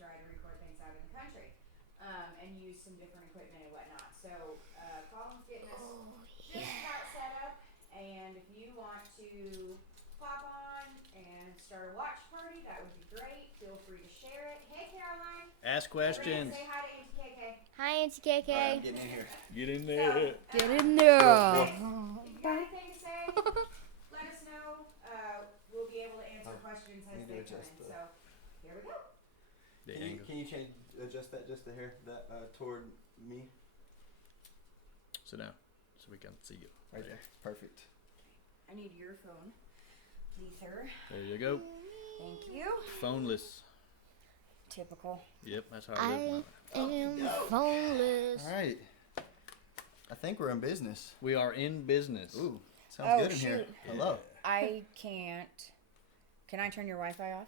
try to record things out in the country and use some different equipment and whatnot. So Colin's getting us just about set up, and if you want to pop on and start a watch party, that would be great. Feel free to share it. Hey, Caroline. Ask questions. Say hi to Auntie KK. Hi, Auntie KK. Get in here. Get in there. Get in there. If you got anything to say, let us know. We'll be able to answer questions as they come in. So here we go. Can you adjust that just a hair toward me? Sit down so we can see you. Right there. Perfect. I need your phone, please, sir. There you go. Thank you. Phoneless. Typical. Yep, that's how I live. I am phoneless. All right. I think we're in business. We are in business. Ooh, sounds good in here. Yeah. Hello. I can't. Can I turn your Wi-Fi off?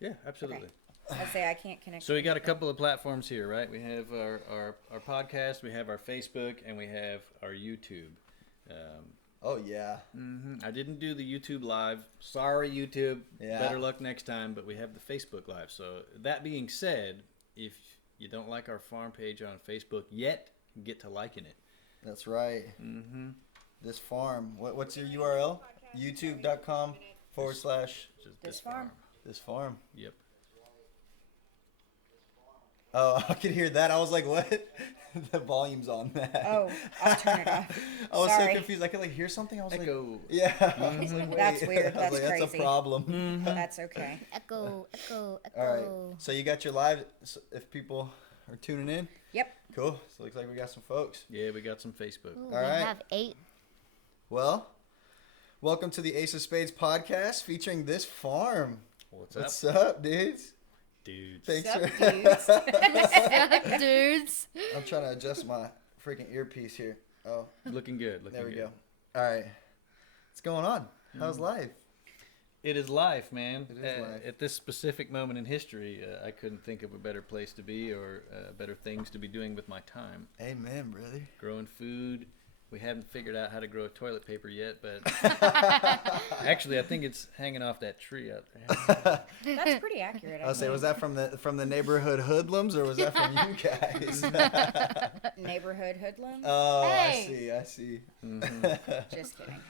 Yeah, absolutely. Okay. I'd say I can't connect. So we got a couple of platforms here, right? We have our podcast, we have our Facebook, and we have our YouTube. Oh, yeah. I didn't do the YouTube live. Sorry, YouTube. Yeah. Better luck next time. But we have the Facebook live. So that being said, if you don't like our farm page on Facebook yet, get to liking it. That's right. This farm. What's your URL? YouTube.com/ Just This farm. This farm. Yep. Oh, I could hear that. I was like, what? The volume's on that. Oh, I'll turn it off. I was Sorry. so confused. I could hear something. I was Echo. like, yeah. I was like, wait. That's weird. I was That's like, that's crazy. a problem. That's okay. Echo, echo, echo. All right. So you got your live, if people are tuning in? Yep. Cool. So it looks like we got some folks. Yeah, we got some Facebook. Ooh, All we right. have 8. Well, welcome to the Ace of Spades podcast featuring this farm. What's What's up, dudes? Dudes. Thanks Sup, for. dudes? Dudes. I'm trying to adjust my freaking earpiece here. Oh, Looking good. Looking there we good. go. All right. What's going on? How's life? It is life, man. It is life. At this specific moment in history, I couldn't think of a better place to be or better things to be doing with my time. Amen, brother. Growing food. We haven't figured out how to grow toilet paper yet, but actually, I think it's hanging off that tree out there. That's pretty accurate. I was saying, was that from the neighborhood hoodlums or was that from you guys? Neighborhood hoodlum? Oh, Hey. I see. Just kidding.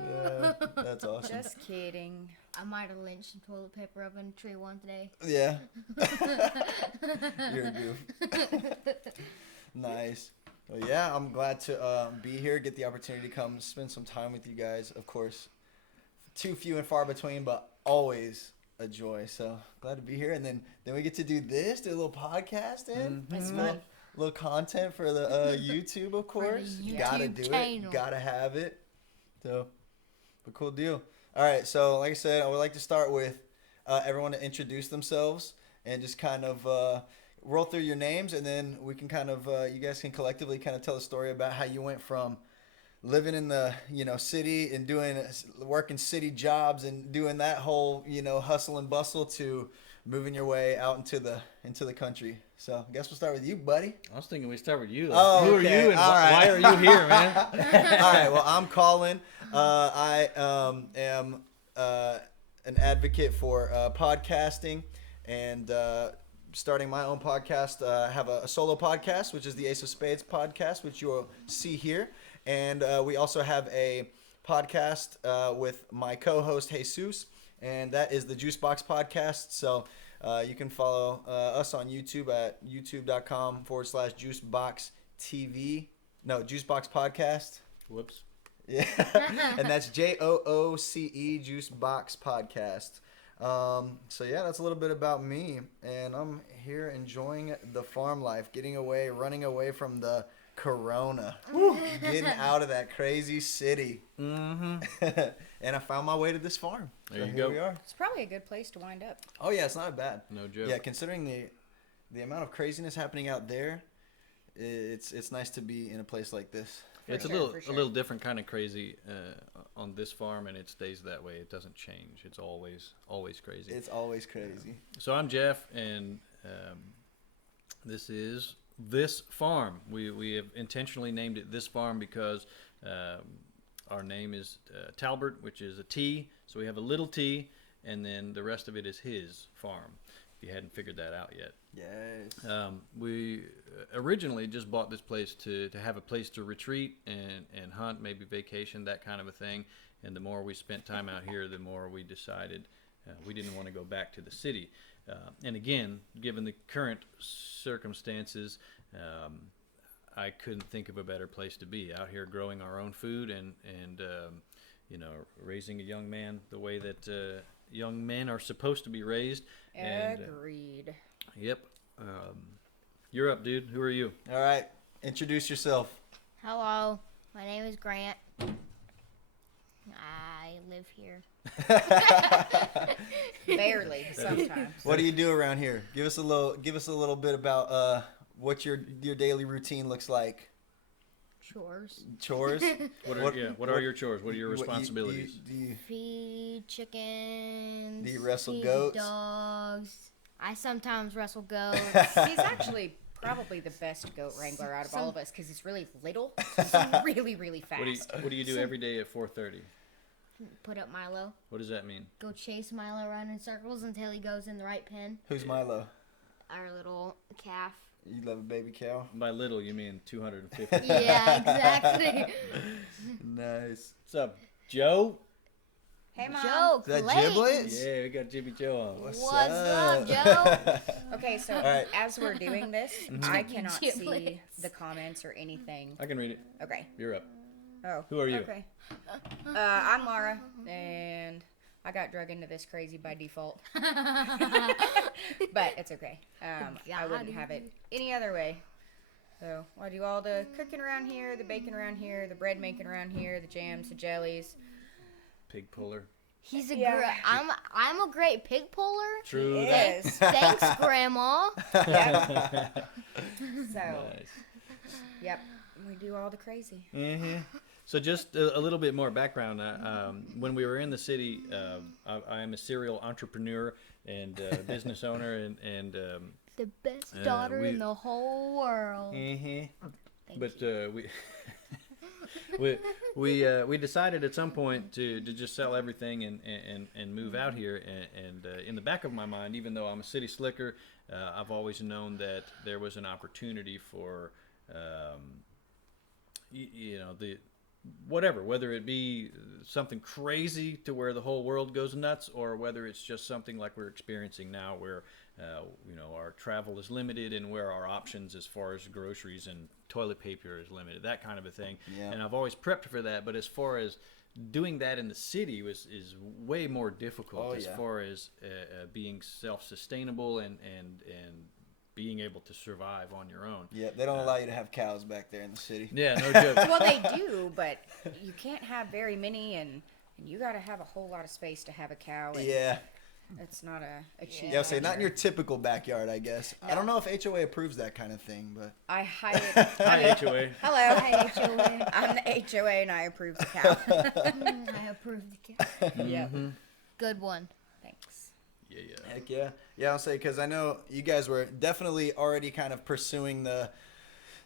Yeah, that's awesome. Just kidding. I might have lynched some toilet paper up in a tree one day. Yeah. You're a goof. Nice. Well, yeah, I'm glad to be here, get the opportunity to come spend some time with you guys. Of course, too few and far between, but always a joy. So glad to be here. And then we get to do this, do a little podcast in. That's little, fun. little content for the YouTube, of course. YouTube Gotta do it. channel. Gotta have it. So, but cool deal. All right, so like I said, I would like to start with everyone to introduce themselves and just kind of roll through your names, and then we can kind of you guys can collectively kind of tell a story about how you went from living in the city and working city jobs and doing that whole hustle and bustle to moving your way out into the country. So I guess we'll start with you, buddy. I was thinking we start with you. Oh, Who okay. are you and All right. why are you here, man? All right. Well, I'm Colin. I am an advocate for podcasting and starting my own podcast. I have a solo podcast, which is the Ace of Spades podcast, which you'll see here. And we also have a podcast with my co-host, Jesus, and that is the Juicebox Podcast. So you can follow us on YouTube at youtube.com/juiceboxtv. No, Juicebox Podcast. Whoops. Yeah, and that's JOOCE Juicebox Podcast. So yeah, that's a little bit about me, and I'm here enjoying the farm life, running away from the corona, getting out of that crazy city. And I found my way to this farm. There you here go. we are. It's probably a good place to wind up. Oh yeah, it's not bad. No joke. Yeah, considering the amount of craziness happening out there, it's nice to be in a place like this. It's For a sure. little different kind of crazy on this farm, and it stays that way. It doesn't change. It's always crazy. It's always crazy. So I'm Jeff, and this is This Farm. We have intentionally named it This Farm because our name is Talbert, which is a T. So we have a little T, and then the rest of it is his farm. if you hadn't figured that out yet. Yes. We originally just bought this place to have a place to retreat and hunt, maybe vacation, that kind of a thing. And the more we spent time out here, the more we decided we didn't want to go back to the city. And again, given the current circumstances, I couldn't think of a better place to be, out here growing our own food and raising a young man the way that young men are supposed to be raised. Agreed. Yep. You're up, dude. Who are you? All right. Introduce yourself. Hello, my name is Grant. I live here. Barely, sometimes. What do you do around here? Give us a little bit about what your daily routine looks like. Chores. Chores? What are your chores? What are your responsibilities? Do you Feed chickens. Do you wrestle feed goats? Dogs. I sometimes wrestle goats. He's actually probably the best goat wrangler out of all of us because he's really little. He's really, really fast. What do you do every day at 4:30? Put up Milo. What does that mean? Go chase Milo around in circles until he goes in the right pen. Who's Milo? Our little calf. You love a baby cow? By little, you mean 250. Yeah, exactly. Nice. What's up, Joe? Hey, Mom. Joe, Is that Clayton. giblets? Yeah, we got Jimmy Joe on. What's up, Joe? Okay, so right. as we're doing this, I cannot see Giblets. the comments or anything. I can read it. Okay. You're up. Oh. Who are you? Okay. I'm Lara, and I got drug into this crazy by default. But it's okay. I wouldn't have it any other way. So I do all the cooking around here, the baking around here, the bread making around here, the jams, the jellies. Pig puller. He's a Yeah. I'm a great pig puller. True. It is. Thanks, Grandma. Yep. So, Nice. yep, we do all the crazy. Mm-hmm. So just a little bit more background. When we were in the city, I am a serial entrepreneur and business owner, and The best daughter we- in the whole world. Mm-hmm. but we decided at some point to just sell everything and move out here. And in the back of my mind, even though I'm a city slicker, I've always known that there was an opportunity for whether it be something crazy to where the whole world goes nuts, or whether it's just something like we're experiencing now, where our travel is limited and where our options as far as groceries and toilet paper is limited, that kind of a thing. Yeah. And I've always prepped for that, but as far as doing that in the city is way more difficult. Oh, as yeah. far as being self-sustainable and being able to survive on your own. Yeah, they don't allow you to have cows back there in the city. Yeah, no joke. Well, they do, but you can't have very many, and you got to have a whole lot of space to have a cow. And Yeah. it's not a cheap. Yeah, I'll say not in your typical backyard, I guess. I don't No. know if HOA approves that kind of thing, but I hired. Hi, HOA. Hello. Hi, HOA. I'm the HOA, and I approve the cow. I approve the cat. Yep. Good one. Thanks. Yeah, yeah. heck yeah. Yeah, I'll say, because I know you guys were definitely already kind of pursuing the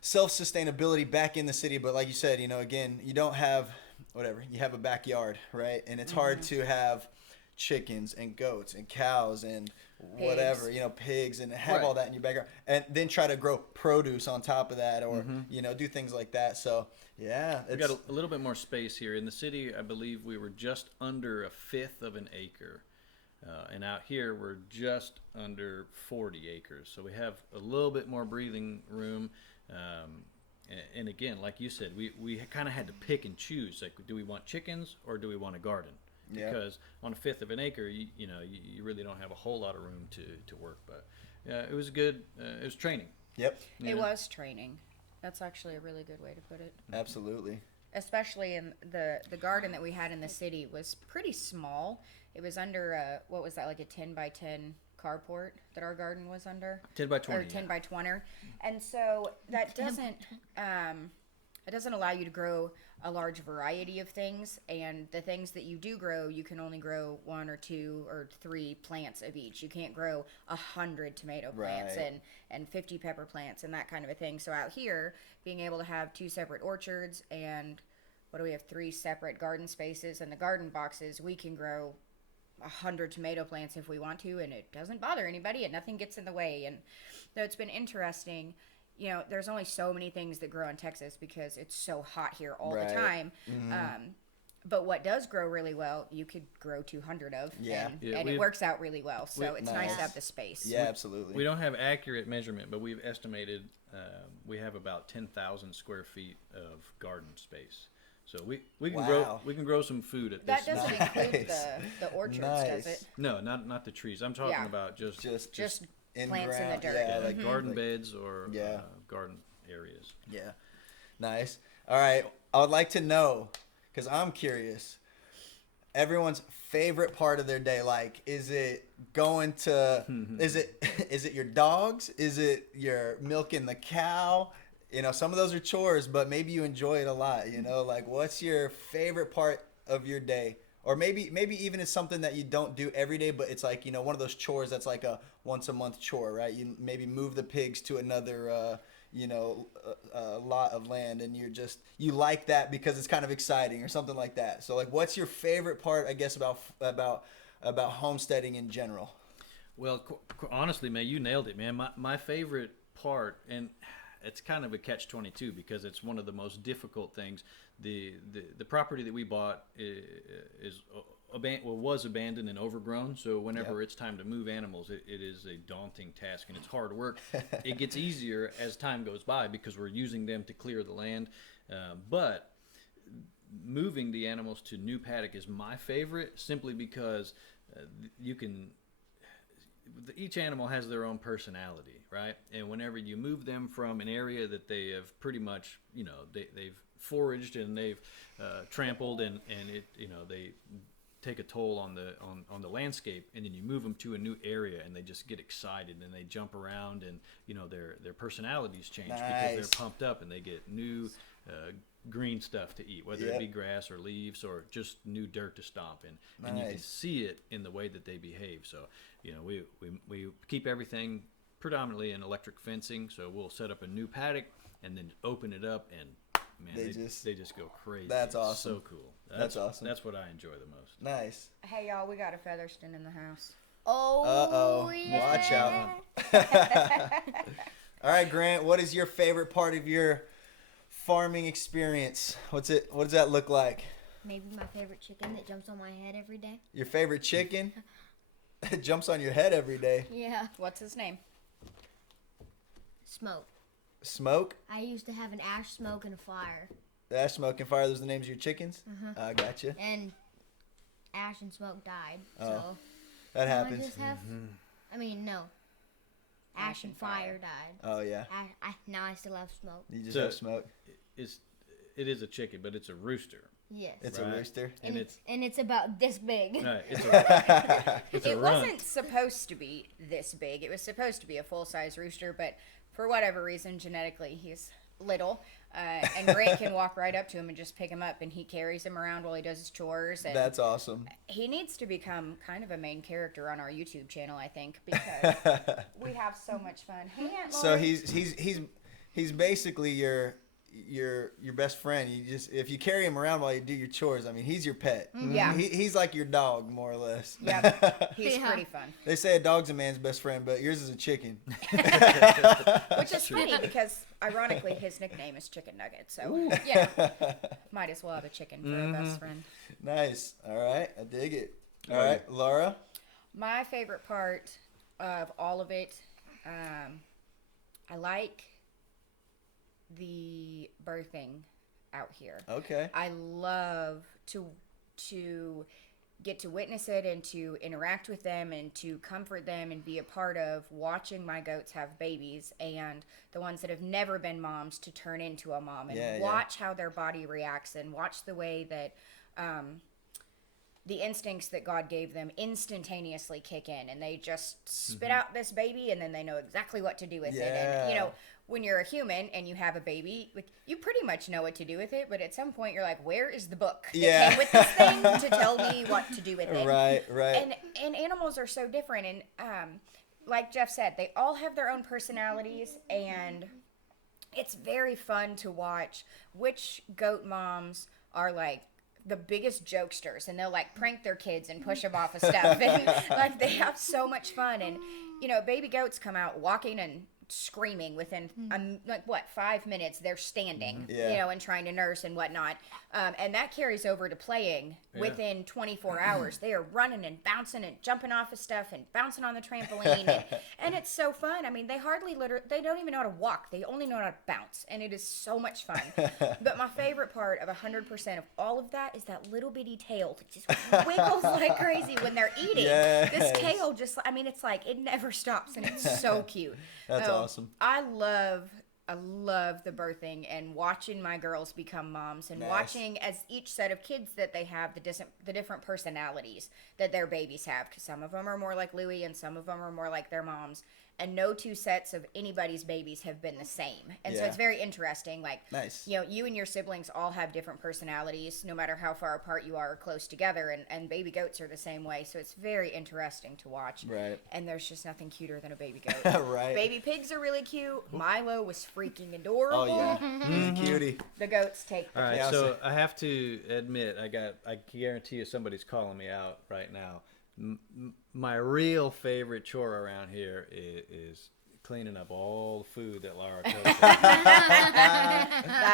self-sustainability back in the city, but like you said, again, you don't have whatever. You have a backyard, right? And it's hard to have chickens and goats and cows and whatever, pigs, and have Right. all that in your backyard, and then try to grow produce on top of that, or do things like that. So yeah, We it's, got a little bit more space here. In the city, I believe we were just under 1/5 of an acre. And out here, we're just under 40 acres. So we have a little bit more breathing room. And again, like you said, we kind of had to pick and choose. Like, do we want chickens or do we want a garden? Yeah. Because on 1/5 of an acre, you really don't have a whole lot of room to work. But it was good. It was training. Yep, It was training. That's actually a really good way to put it. absolutely. Especially in the garden that we had in the city was pretty small. It was under what was that, like a 10 by 10 carport that our garden was under? 10 by 20. Or 10 by 20. And so that doesn't it doesn't allow you to grow a large variety of things, and the things that you do grow, you can only grow 1 or 2 or 3 plants of each. You can't grow 100 tomato plants Right. and 50 pepper plants and that kind of a thing. So out here, being able to have 2 separate orchards and 3 separate garden spaces, and the garden boxes, we can grow 100 tomato plants if we want to, and it doesn't bother anybody and nothing gets in the way. And so it's been interesting. You know, there's only so many things that grow in Texas because it's so hot here all the time. But what does grow really well, you could grow 200 of, and it works out really well. So it's nice to have the space. Yeah, absolutely. We don't have accurate measurement, but we've estimated we have about 10,000 square feet of garden space. So we can grow some food at this. That doesn't include the orchards, does it? No, not the trees. I'm talking about just plants in the ground, dirt. Yeah, like garden beds or garden areas. Yeah. Nice. All right. I would like to know, because I'm curious, everyone's favorite part of their day. Like, is it going to, is it your dogs? Is it your milking the cow? You know, some of those are chores, but maybe you enjoy it a lot. You know, like, what's your favorite part of your day? Or maybe even it's something that you don't do every day, but it's like, you know, one of those chores that's like a once a month chore, right? You maybe move the pigs to another, lot of land, and you like that because it's kind of exciting or something like that. So, like, what's your favorite part, I guess, about homesteading in general? Well, honestly, man, you nailed it, man. My favorite part, and it's kind of a catch-22 because it's one of the most difficult things. The property that we bought was abandoned and overgrown. So whenever it's time to move animals, it is a daunting task and it's hard work. It gets easier as time goes by because we're using them to clear the land. But moving the animals to new paddock is my favorite, simply because each animal has their own personality, right? And whenever you move them from an area that they have pretty much, you know, they've foraged and they've trampled and it, you know, they take a toll on the landscape, and then you move them to a new area and they just get excited and they jump around, and you know their personalities change because they're pumped up and they get new green stuff to eat, whether it be grass or leaves or just new dirt to stomp in. And you can see it in the way that they behave. So, you know, we keep everything predominantly in electric fencing. So we'll set up a new paddock and then open it up, and man, they just go crazy. That's awesome. So cool. That's awesome. That's what I enjoy the most. Nice. Hey, y'all, we got a Featherston in the house. Oh, yeah. Watch out. All right, Grant, what is your favorite part of your farming experience? What does that look like? Maybe my favorite chicken that jumps on my head every day. Your favorite chicken that jumps on your head every day? Yeah. What's his name? Smoke. Smoke? I used to have an ash, smoke, and a fire. The ash, smoke, and fire, those are the names of your chickens? I gotcha. And ash and smoke died. Oh, so that now happens. I just have, no. Ash and fire died. Oh, yeah. Now I still have smoke. You just have smoke? It is a chicken, but it's a rooster. Yes. It's a rooster? And it's about this big. It wasn't supposed to be this big. It was supposed to be a full-size rooster, but for whatever reason, genetically, he's little. And Grant can walk right up to him and just pick him up, and he carries him around while he does his chores. And that's awesome. He needs to become kind of a main character on our YouTube channel, I think, because we have so much fun. Hey, Aunt So Lori. he's basically your best friend. If you carry him around while you do your chores, I mean, he's your pet. Yeah. He's like your dog, more or less. Yeah, he's pretty fun. They say a dog's a man's best friend, but yours is a chicken. Which is funny because, ironically, his nickname is Chicken Nugget. So, yeah, might as well have a chicken for a best friend. Nice. All right. I dig it. All right. Lara? My favorite part of all of it, I like the birthing out here. Okay. I love to get to witness it and to interact with them and to comfort them and be a part of watching my goats have babies, and the ones that have never been moms to turn into a mom, and watch how their body reacts and watch the way that the instincts that God gave them instantaneously kick in, and they just spit out this baby, and then they know exactly what to do with it. And, you know, when you're a human and you have a baby, like, you pretty much know what to do with it, but at some point you're like, where is the book that came with this thing to tell me what to do with it? Right. And animals are so different, and like Jeff said, they all have their own personalities, and it's very fun to watch which goat moms are like the biggest jokesters, and they'll like prank their kids and push them off of stuff, and like they have so much fun. And baby goats come out walking and screaming within 5 minutes. They're standing, and trying to nurse and whatnot, and that carries over to playing within 24 hours. They are running and bouncing and jumping off of stuff and bouncing on the trampoline, and it's so fun. I mean, they they don't even know how to walk. They only know how to bounce, and it is so much fun. But my favorite part of 100% of all of that is that little bitty tail that just wiggles like crazy when they're eating. Yes. This tail just, I mean, it's like it never stops, and it's so cute. That's awesome. I love the birthing and watching my girls become moms, and watching as each set of kids that they have the different personalities that their babies have, because some of them are more like Louie and some of them are more like their moms, and no two sets of anybody's babies have been the same. And so it's very interesting. Like, nice. You and your siblings all have different personalities, no matter how far apart you are or close together. And baby goats are the same way. So it's very interesting to watch. Right. And there's just nothing cuter than a baby goat. Right. Baby pigs are really cute. Milo was freaking adorable. Oh, yeah. He's a cutie. The goats take the All right, cake. so I have to admit, I guarantee you somebody's calling me out right now. My real favorite chore around here is cleaning up all the food that Lara cooks. That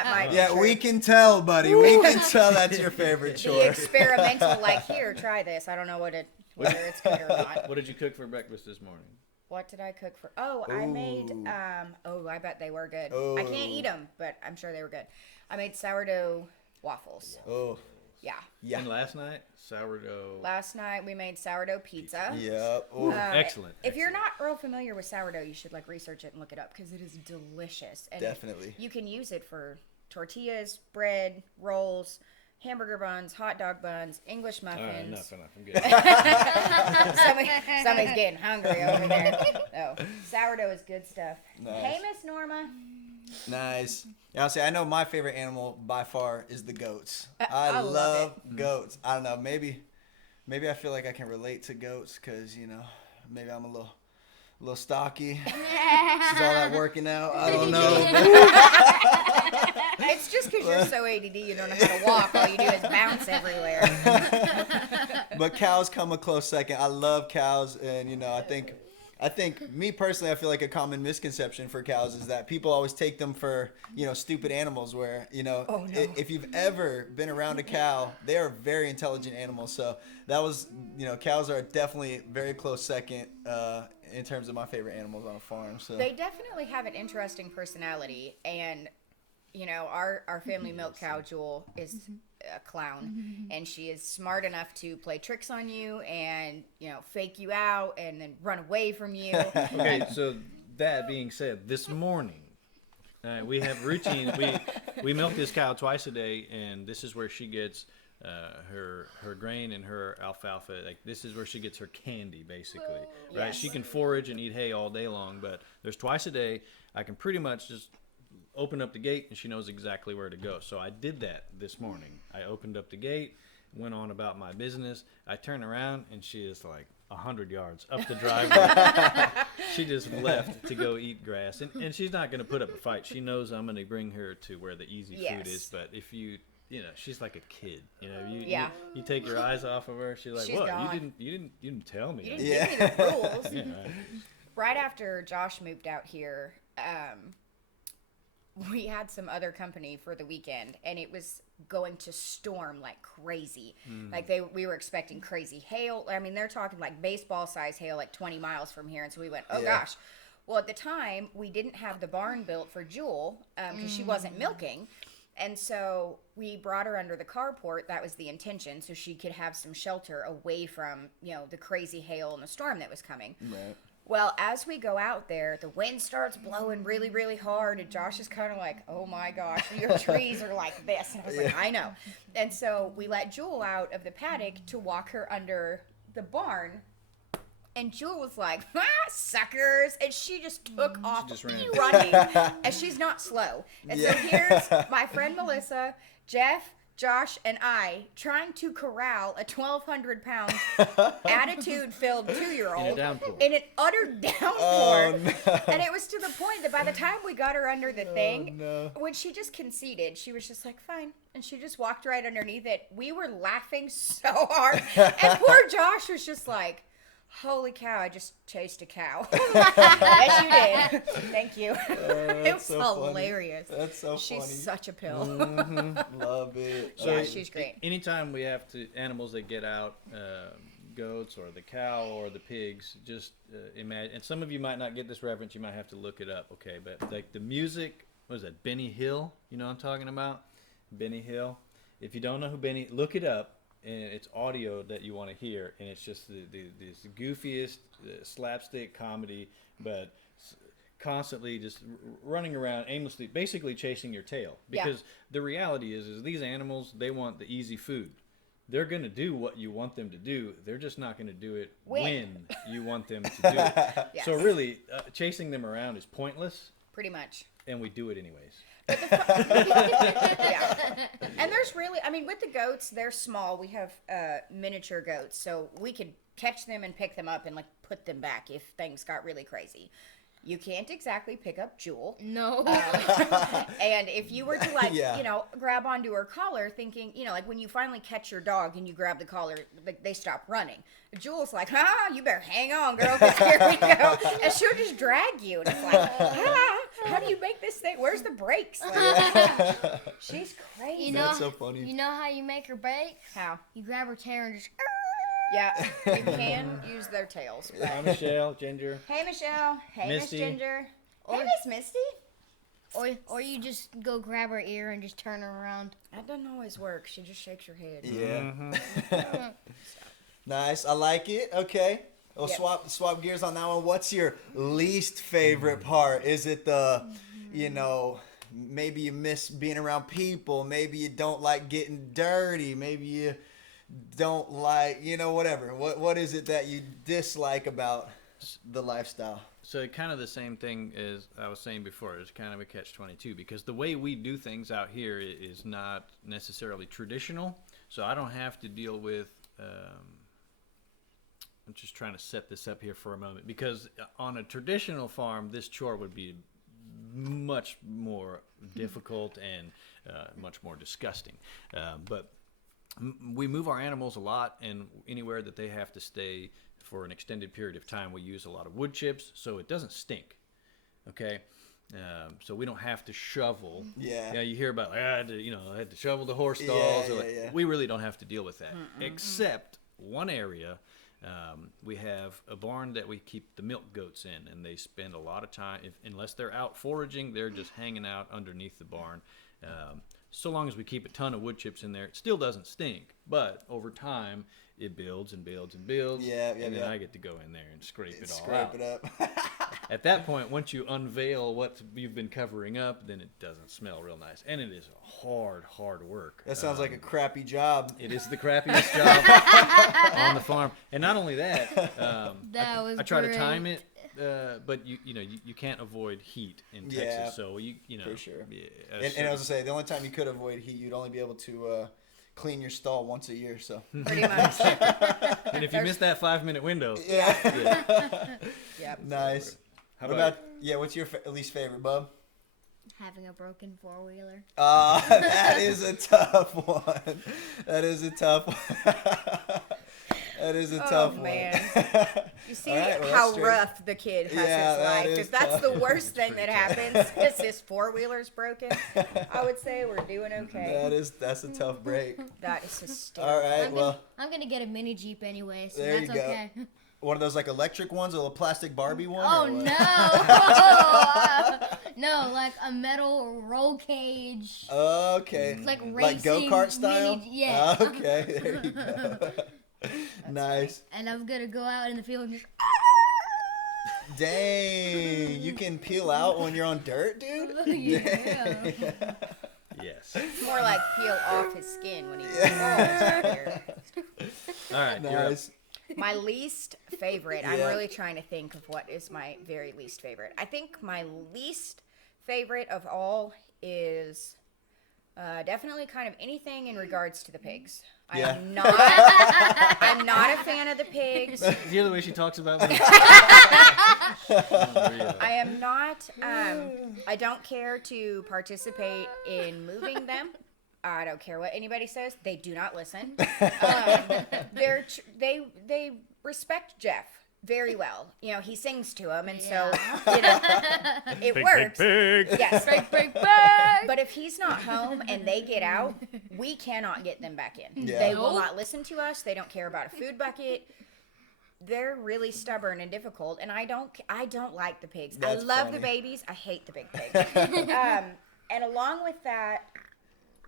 might be true. We can tell, buddy. We can tell that's your favorite chore. The experimental, like, here, try this. I don't know whether it's good or not. What did you cook for breakfast this morning? What did I cook for? I made, I bet they were good. I can't eat them, but I'm sure they were good. I made sourdough waffles. Oh. Yeah. And last night, sourdough. Last night we made sourdough pizza. Yep. Excellent. If you're not real familiar with sourdough, you should research it and look it up, because it is delicious. And definitely. You can use it for tortillas, bread, rolls, hamburger buns, hot dog buns, English muffins. All right, enough. I'm good. Somebody's getting hungry over there. No, sourdough is good stuff. Nice. Hey, Miss Norma. Nice. Yeah, I'll say I know my favorite animal by far is the goats. I love goats. I don't know. Maybe I feel like I can relate to goats because maybe I'm a little stocky. She's all that working out. I don't know. It's just because you're so ADD, you don't know how to walk. All you do is bounce everywhere. But cows come a close second. I love cows, and I think me personally, I feel like a common misconception for cows is that people always take them for, stupid animals where, if you've ever been around a cow, they are very intelligent animals. So that was, cows are definitely very close second in terms of my favorite animals on a farm. So they definitely have an interesting personality. And, our family milk cow, Jewel, is a clown, and she is smart enough to play tricks on you and fake you out and then run away from you. Okay, so that being said, this morning we have routine. We milk this cow twice a day, and this is where she gets her grain and her alfalfa. Like, this is where she gets her candy, basically. Right? Yes. She can forage and eat hay all day long, but there's twice a day. I can pretty much just open up the gate and she knows exactly where to go. So I did that this morning. I opened up the gate, went on about my business. I turned around and she is like 100 yards up the driveway. She just left to go eat grass, and she's not going to put up a fight. She knows I'm going to bring her to where the easy food is. But if she's like a kid. You take your eyes off of her. She's like, "What? Gone. You didn't tell me." You didn't give me the rules. Yeah, right. Right after Josh moved out here, we had some other company for the weekend, and it was going to storm like crazy. Like we were expecting crazy hail. I mean, they're talking like baseball size hail, like 20 miles from here. And so we went, gosh. Well, at the time we didn't have the barn built for Jewel because she wasn't milking. And so we brought her under the carport. That was the intention, so she could have some shelter away from, the crazy hail and the storm that was coming. Right. Well, as we go out there, the wind starts blowing really, really hard, and Josh is kind of like, oh my gosh, your trees are like this. And I was like, I know. And so we let Jewel out of the paddock to walk her under the barn. And Jewel was like, suckers. And she just took off running. And she's not slow. And so here's my friend Melissa, Jeff, Josh and I trying to corral a 1,200-pound attitude-filled 2-year-old in an utter downpour. Oh, no. And it was to the point that by the time we got her under the thing, no. when she just conceded, she was just like, fine. And she just walked right underneath it. We were laughing so hard. And poor Josh was just like, holy cow, I just chased a cow. Yes, you did. Thank you. It was so hilarious. Funny. That's so She's funny. such a pill. Love it. Yeah, she's great. Anytime we have animals that get out, goats or the cow or the pigs, just imagine. And some of you might not get this reference. You might have to look it up. Okay, but like the music, what is that? Benny Hill. You know what I'm talking about? Benny Hill. If you don't know who look it up. And it's audio that you want to hear, and it's just this goofiest slapstick comedy, but constantly just running around aimlessly, basically chasing your tail. Because the reality is these animals, they want the easy food. They're going to do what you want them to do. They're just not going to do it when you want them to do it. Yes. So really, chasing them around is pointless. Pretty much. And we do it anyways. Yeah. And there's really, I mean, with the goats, they're small. We have miniature goats, so we could catch them and pick them up and like put them back if things got really crazy. You can't exactly pick up Jewel. No. And if you were to like, you know, grab onto her collar thinking, you know, like when you finally catch your dog and you grab the collar, like they stop running. Jewel's like, you better hang on, girl, 'cause here we go. And she'll just drag you. And it's like, how do you make this thing? Where's the brakes? Like, she's crazy. You know, That's so funny. You know how you make her break? How? You grab her tail and just... Yeah, you can use their tails. But... Hi, Michelle, Ginger. Hey, Michelle. Hey, Miss Misty. Ginger. Or- Hey, Miss Misty. Or you just go grab her ear and just turn her around. That doesn't always work. She just shakes her head. Yeah. Nice. I like it. Okay. We'll swap gears on that one. What's your least favorite part? Is it the, you know, maybe you miss being around people. Maybe you don't like getting dirty. Maybe you don't like, you know, whatever. What is it that you dislike about the lifestyle? So kind of the same thing as I was saying before. It's kind of a catch-22 because the way we do things out here is not necessarily traditional. So I don't have to deal with. I'm just trying to set this up here for a moment because on a traditional farm, this chore would be much more difficult and much more disgusting. But we move our animals a lot, and anywhere that they have to stay for an extended period of time, we use a lot of wood chips, so it doesn't stink. Okay, so we don't have to shovel. Yeah. You hear about I had to shovel the horse stalls. Yeah. We really don't have to deal with that, except one area. We have a barn that we keep the milk goats in, and they spend a lot of time. Unless they're out foraging, they're just hanging out underneath the barn. So long as we keep a ton of wood chips in there, it still doesn't stink. But over time, it builds and builds and builds. And then I get to go in there and scrape it all out. Scrape it up. At that point, once you unveil what you've been covering up, then it doesn't smell real nice. And it is hard work. That sounds like a crappy job. It is the crappiest job on the farm. And not only that, I try to time it. But you can't avoid heat in Texas, so you know for sure. Yeah, And I was gonna say the only time you could avoid heat, you'd only be able to clean your stall once a year. So Pretty much. and if you miss that 5-minute window, Yep. Nice. How What about what's your least favorite, bub? Having a broken four-wheeler. That is a tough one. That is a tough one. That is a tough man. one. You see All right, well, how that's true. rough the kid has Yeah, his that life. is If that's tough. the worst thing that happens, is his four-wheeler's broken, I would say we're doing okay. That's a tough break. That is hysterical. All right, I'm gonna get a mini Jeep anyway, so There that's you go. okay. One of those like electric ones, or a plastic Barbie one? Oh or what? no! No, like a metal roll cage. Okay. It's like Like racing go-kart style? mini- yeah. Okay, there you go. Nice. And I'm gonna go out in the field and just. Dang, you can peel out when you're on dirt, dude? Yeah. yes. More like peel off his skin when he falls here. All right, you're up. Nice. My least favorite. I'm Yeah. really trying to think of what is my very least favorite. I think my least favorite of all is Definitely kind of anything in regards to the pigs. Yeah. I'm not a fan of the pigs. You hear the way she talks about me? I am not, I don't care to participate in moving them. I don't care what anybody says. They do not listen. They respect Jeff very well. You know, he sings to them, and so, you know, it works. Big. Yes. Big. But if he's not home and they get out, we cannot get them back in. Yeah. They will not listen to us. They don't care about a food bucket. They're really stubborn and difficult, and I don't like the pigs. That's I love funny. the babies. I hate the big pigs. And along with that,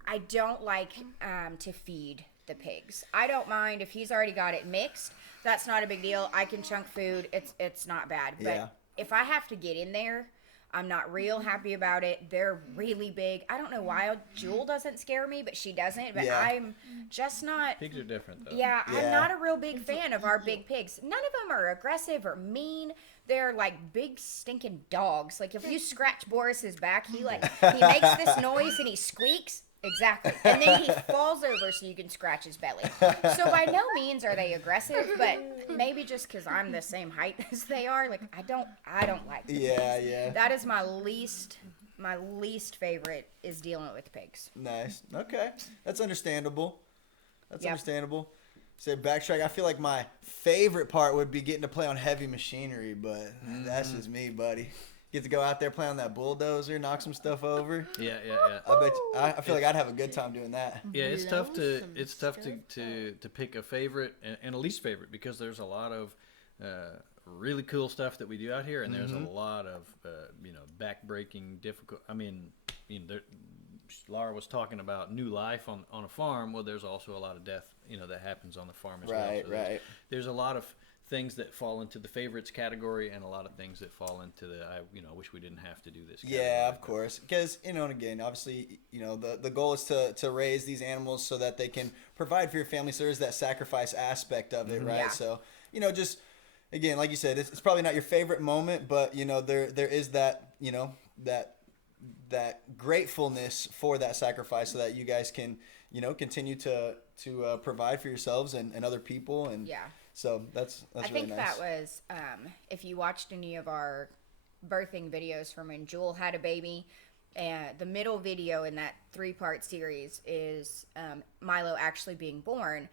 I don't like to feed the pigs. I don't mind if he's already got it mixed. That's not a big deal. I can chunk food. It's not bad. But Yeah. if I have to get in there, I'm not real happy about it. They're really big. I don't know why Jewel doesn't scare me, but she doesn't. But Yeah. I'm just not. Pigs are different, though. Yeah, I'm Yeah. not a real big fan of our big pigs. None of them are aggressive or mean. They're like big stinking dogs. Like if you scratch Boris's back, he makes this noise and he squeaks. Exactly. And then he falls over so you can scratch his belly. So by no means are they aggressive, but maybe just because I'm the same height as they are, like I don't like the pigs. Yeah. That is my least favorite is dealing with pigs. Nice. Okay. That's understandable. That's Yep. understandable. Say backtrack. I feel like my favorite part would be getting to play on heavy machinery, but that's just me, buddy. Get to go out there, play on that bulldozer, knock some stuff over. Yeah. I feel like I'd have a good time doing that. Yeah, it's tough to stuff pick a favorite and a least favorite because there's a lot of really cool stuff that we do out here, and there's a lot of backbreaking, difficult. I mean, Lara was talking about new life on a farm. Well, there's also a lot of death, that happens on the farm as well. Right, So right. There's a lot of things that fall into the favorites category, and a lot of things that fall into the I wish we didn't have to do this. Yeah, of course. Because, and again, obviously, the goal is to raise these animals so that they can provide for your family. So there's that sacrifice aspect of it, right? Yeah. So, just, again, like you said, it's probably not your favorite moment, but, there is that, that gratefulness for that sacrifice so that you guys can, continue to provide for yourselves and other people. And Yeah. so that's I really think nice. that was, if you watched any of our birthing videos from when Jewel had a baby, the middle video in that 3-part series is Milo actually being born.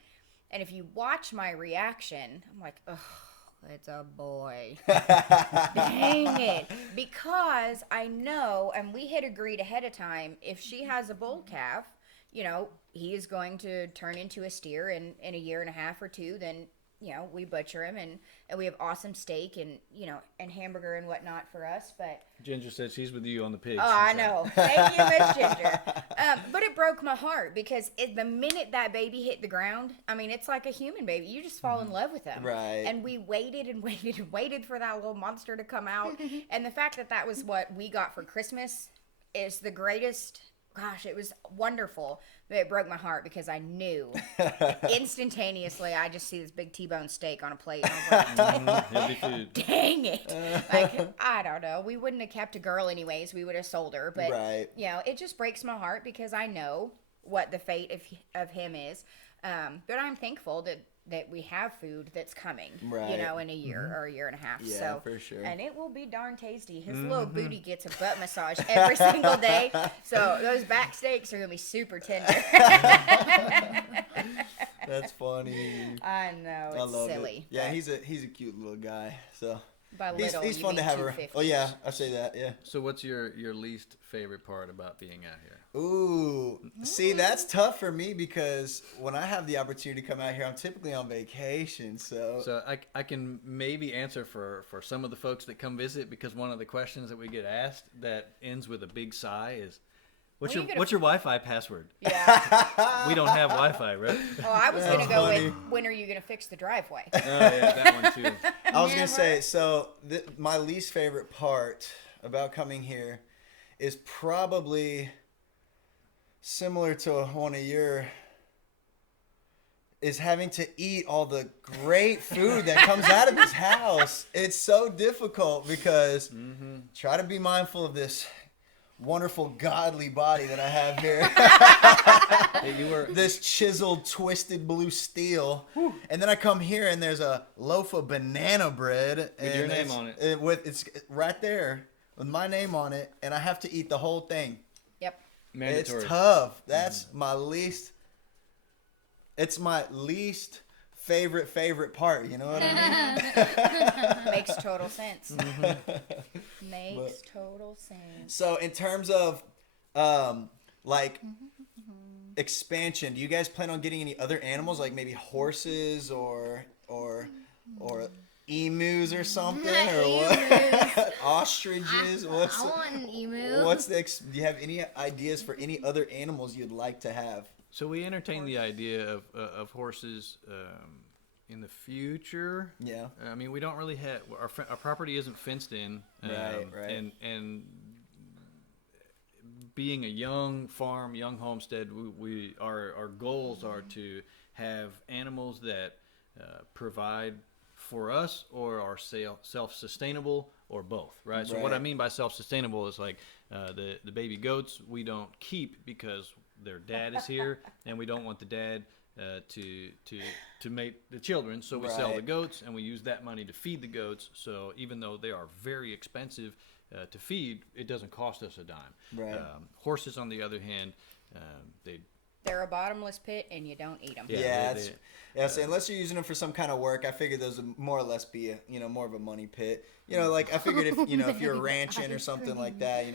And if you watch my reaction, I'm like, oh, it's a boy. Dang it. Because I know, and we had agreed ahead of time, if she has a bull calf, he is going to turn into a steer in a year and a half or two, then we butcher him and we have awesome steak and and hamburger and whatnot for us. But Ginger said she's with you on the pigs. oh, I know. Thank you, Miss Ginger. But it broke my heart because the minute that baby hit the ground, I mean, it's like a human baby. You just fall in love with them. Right. And we waited and waited and waited for that little monster to come out. And the fact that was what we got for Christmas is the greatest. Gosh, it was wonderful. But it broke my heart because I knew instantaneously I just see this big T-bone steak on a plate. And I was like, Healthy food. dang it. Like, I don't know. We wouldn't have kept a girl anyways. We would have sold her. But, Right. It just breaks my heart because I know what the fate of him is. But I'm thankful that we have food that's coming, Right. in a year or a year and a half. Yeah, So, for sure. and it will be darn tasty. His little booty gets a butt massage every single day. So those back steaks are going to be super tender. That's funny. I know. I It's love silly. it. Yeah, but he's a cute little guy. So by he's little, you fun to mean have around. 250s. Oh yeah, I say that. Yeah. So what's your least favorite part about being out here? Ooh, see, that's tough for me because when I have the opportunity to come out here, I'm typically on vacation. So I can maybe answer for some of the folks that come visit, because one of the questions that we get asked that ends with a big sigh is, what's When are you your Wi-Fi password? Yeah. We don't have Wi-Fi, right? Oh, I was going to That's go funny. with, when are you going to fix the driveway? Oh yeah, that one too. I was gonna Never. say, so my least favorite part about coming here is probably similar to one of your, is having to eat all the great food that comes out of this house. It's so difficult because try to be mindful of this wonderful godly body that I have here. Hey, you were This chiseled, twisted blue steel. And then I come here and there's a loaf of banana bread. With your name on it. It's right there with my name on it. And I have to eat the whole thing. Yep. mandatory. It's tough. That's it's my least favorite part. You know what I mean? Makes total sense. Makes total sense. So in terms of like expansion, do you guys plan on getting any other animals, like maybe horses or emus or something, or what? Ostriches? I want an emu. Do you have any ideas for any other animals you'd like to have? So we entertained the idea of horses in the future. Yeah. I mean, we don't really have our property isn't fenced in. Right. And being a young farm, young homestead, our goals are to have animals that provide for us or are self-sustainable or both, right? So what I mean by self-sustainable is like the baby goats we don't keep because their dad is here and we don't want the dad to mate the children, so we sell the goats and we use that money to feed the goats. So even though they are very expensive to feed, it doesn't cost us a dime. Right. Horses, on the other hand, They're a bottomless pit, and you don't eat them. So unless you're using them for some kind of work, I figured those would more or less be more of a money pit. Like I figured if you're ranching or something like that,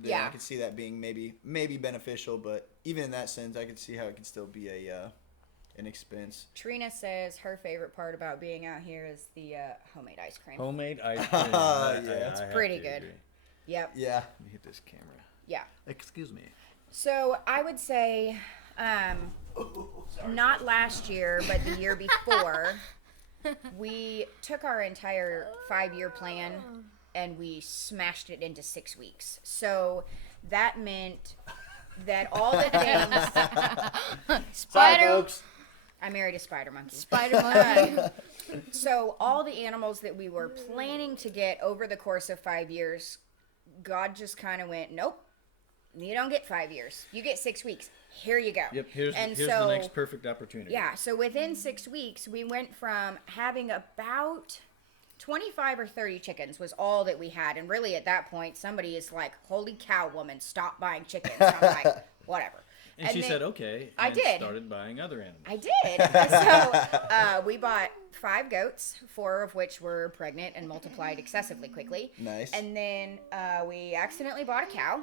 then I could see that being maybe beneficial. But even in that sense, I could see how it could still be an expense. Trina says her favorite part about being out here is the homemade ice cream. homemade ice cream. It's pretty good. Agree. Yep. Yeah. Let me hit this camera. Yeah. Excuse me. So I would say, not last year, but the year before, we took our entire 5-year plan and we smashed it into 6 weeks. So that meant that all the things. Spider. I married a spider monkey. Spider monkey. So all the animals that we were planning to get over the course of 5 years, God just kind of went, nope, you don't get 5 years. You get 6 weeks. Here you go. Yep, here's the next perfect opportunity. Yeah, so within 6 weeks, we went from having about 25 or 30 chickens was all that we had. And really at that point, somebody is like, holy cow, woman, stop buying chickens. And I'm like, whatever. And she said, okay. I did. Started buying other animals. I did. So we bought 5 goats, 4 of which were pregnant and multiplied excessively quickly. Nice. And then we accidentally bought a cow.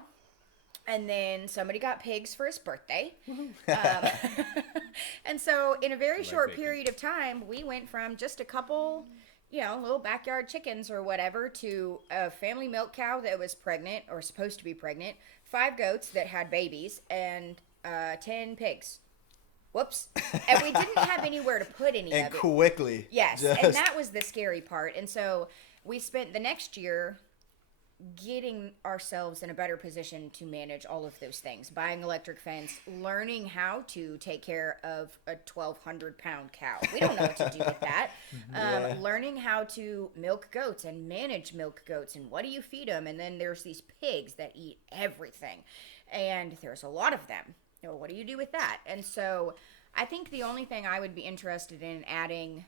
And then somebody got pigs for his birthday. And so in a very short period of time, we went from just a couple, little backyard chickens or whatever to a family milk cow that was pregnant or supposed to be pregnant, 5 goats that had babies, and 10 pigs. Whoops. And we didn't have anywhere to put any of it. And quickly. Yes. And that was the scary part. And so we spent the next year getting ourselves in a better position to manage all of those things. Buying electric fence, learning how to take care of a 1,200-pound cow. We don't know what to do with that. Learning how to milk goats and manage milk goats and what do you feed them. And then there's these pigs that eat everything. And there's a lot of them. What do you do with that? And so I think the only thing I would be interested in adding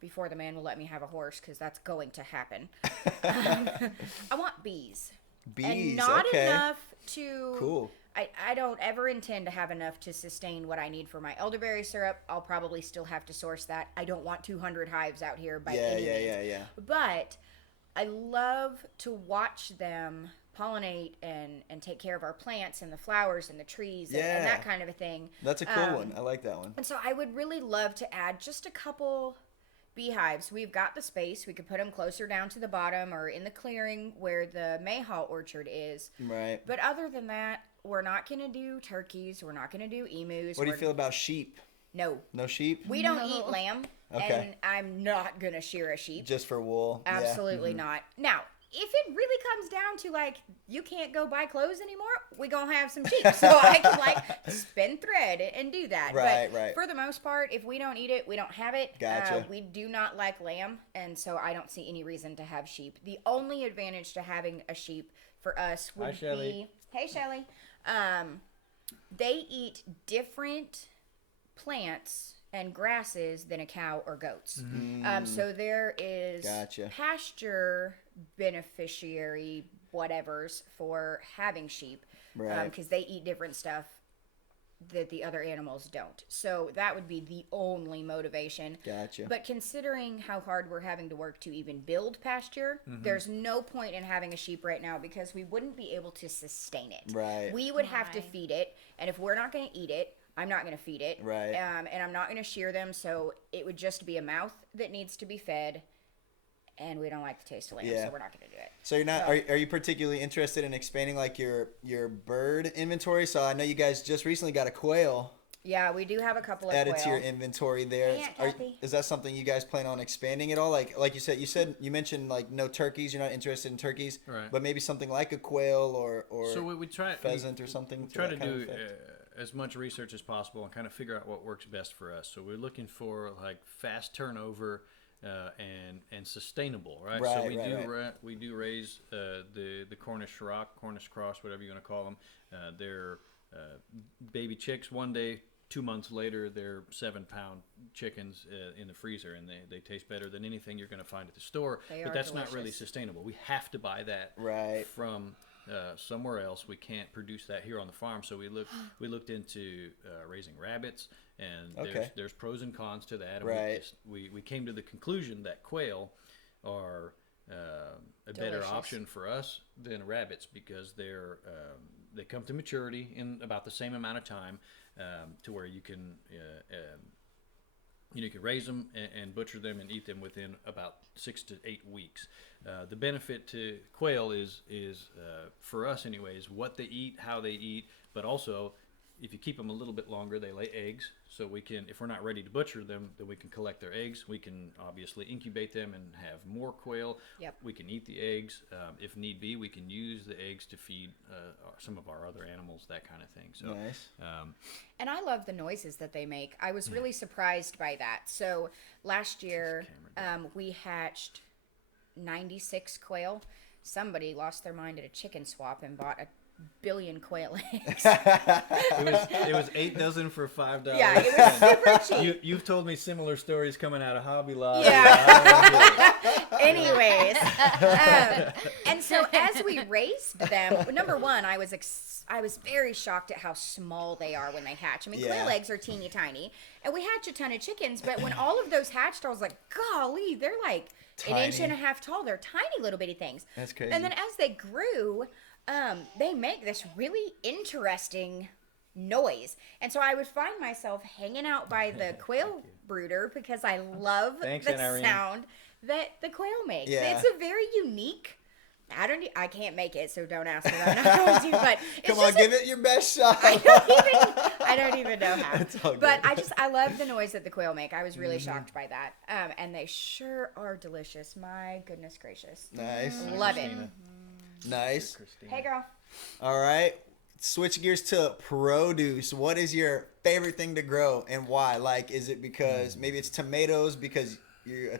before the man will let me have a horse, because that's going to happen. I want bees. And not enough to... Cool. I don't ever intend to have enough to sustain what I need for my elderberry syrup. I'll probably still have to source that. I don't want 200 hives out here by any means. Yeah. But I love to watch them pollinate and take care of our plants and the flowers and the trees and that kind of a thing. That's a cool one. I like that one. And so I would really love to add just a couple beehives. We've got the space. We could put them closer down to the bottom or in the clearing where the mayhaw orchard is. Right. But other than that, we're not going to do turkeys. We're not going to do emus. What do you feel about sheep? No. No sheep? We don't eat lamb. Okay. And I'm not going to shear a sheep. Just for wool? Absolutely not. Now, if it really comes down to like you can't go buy clothes anymore, we gonna have some sheep, so I can like spin thread and do that. Right, but right. For the most part, if we don't eat it, we don't have it. Gotcha. We do not like lamb, and so I don't see any reason to have sheep. The only advantage to having a sheep for us would Hi, Shelley. be, hey Shelly, they eat different plants and grasses than a cow or goats. So there is Gotcha. pasture beneficiary whatevers for having sheep, Right. because they eat different stuff that the other animals don't. So that would be the only motivation. Gotcha. But considering how hard we're having to work to even build pasture, there's no point in having a sheep right now because we wouldn't be able to sustain it. Right. We would have to Right. feed it, and if we're not going to eat it, I'm not going to feed it. Right. And I'm not going to shear them, so it would just be a mouth that needs to be fed, and we don't like the taste of lamb, Yeah. so we're not going to do it. So you're not are you particularly interested in expanding like your bird inventory? So I know you guys just recently got a quail Yeah, we do have a couple of added quail. to your inventory there. Hey, Aunt Kathy. Is that something you guys plan on expanding at all? Like you mentioned like no turkeys. You're not interested in turkeys, Right. but maybe something like a quail or So we try pheasant or something. We try to that kind of do effect? as much research as possible and kind of figure out what works best for us. So we're looking for like fast turnover and sustainable, right? So Right, we right, do right. we do raise the Cornish rock, Cornish cross, whatever you want to call them. They're baby chicks. One day, 2 months later, they're 7-pound chickens in the freezer, and they taste better than anything you're going to find at the store. They But are that's not really delicious. sustainable. We have to buy that Right. from somewhere else. We can't produce that here on the farm, so we looked into raising rabbits, and Okay. there's pros and cons to that. And Right. we came to the conclusion that quail are a better Delicious. option for us than rabbits because they come to maturity in about the same amount of time, to where you can you can raise them and butcher them and eat them within about 6 to 8 weeks. The benefit to quail is for us anyways, what they eat, how they eat, but also if you keep them a little bit longer, they lay eggs. So we can, if we're not ready to butcher them, then we can collect their eggs. We can obviously incubate them and have more quail. Yep. We can eat the eggs. If need be, we can use the eggs to feed some of our other animals, that kind of thing. So Nice. And I love the noises that they make. I was really surprised by that. So last year, we hatched 96 quail. Somebody lost their mind at a chicken swap and bought a billion quail eggs. it was 8 dozen for $5. Yeah, it was super cheap. You've told me similar stories coming out of Hobby Lobby. Yeah. Anyways, and so as we raised them, number one, I was very shocked at how small they are when they hatch. I mean, Yeah. quail eggs are teeny tiny, and we hatch a ton of chickens. But when all of those hatched, I was like, golly, they're like an inch Tiny. and a half tall. They're tiny little bitty things. That's crazy. And then as they grew, they make this really interesting noise. And so I would find myself hanging out by the quail brooder because I love Thanks, the Aunt Irene. sound that the quail makes. Yeah. It's a very unique. I can't make it, so don't ask me. I'm not going to. But it's Come on, just give it your best shot. I don't even know how. It's all But good. I love the noise that the quail make. I was really shocked by that. And they sure are delicious. My goodness gracious. Nice. Love it. Christina. Nice. Christina. Hey, girl. All right. Switch gears to produce. What is your favorite thing to grow and why? Like, is it because maybe it's tomatoes because you're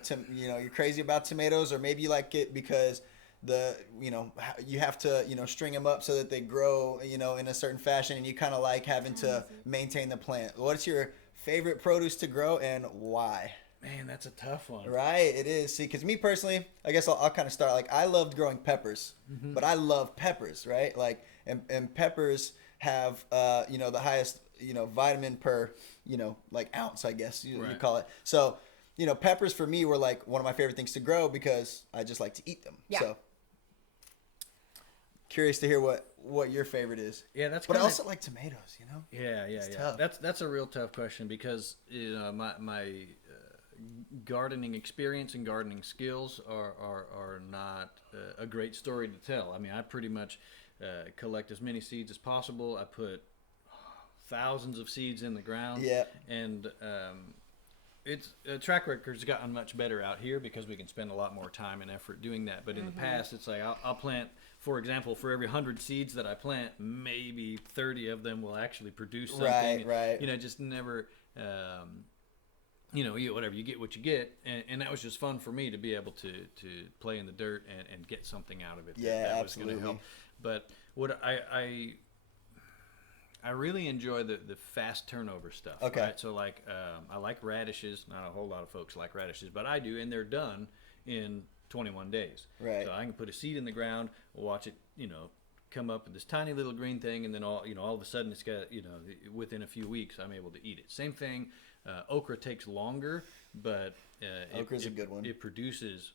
crazy about tomatoes, or maybe you like it because you have to string them up so that they grow in a certain fashion, and you kind of like having to maintain the plant. What's your favorite produce to grow and why? Man, that's a tough one. Right, it is. See, because me personally, I guess I'll kind of start. Like, I loved growing peppers, but I love peppers, right? Like, and peppers have, the highest, vitamin per, like ounce, I guess you Right. call it. So, peppers for me were like one of my favorite things to grow because I just like to eat them. Yeah. So, curious to hear what your favorite is. Yeah, that's. But I kinda- also like tomatoes, Yeah. It's Yeah. tough. That's a real tough question because my gardening experience and gardening skills are not a great story to tell. I mean, I pretty much collect as many seeds as possible. I put thousands of seeds in the ground. Yeah. And it's track record's gotten much better out here because we can spend a lot more time and effort doing that. But in the past, it's like I'll plant, for example, for every 100 seeds that I plant, maybe 30 of them will actually produce something. Right. You know, just never. You know, whatever, you get what you get, and that was just fun for me to be able to play in the dirt and get something out of it. That absolutely. was going to help. But what I really enjoy the fast turnover stuff. Okay. Right? So like I like radishes. Not a whole lot of folks like radishes, but I do, and they're done in 21 days. Right. So I can put a seed in the ground, watch it, come up with this tiny little green thing, and then all of a sudden it's got, within a few weeks I'm able to eat it. Same thing. Okra takes longer, but Okra's a good one. It produces.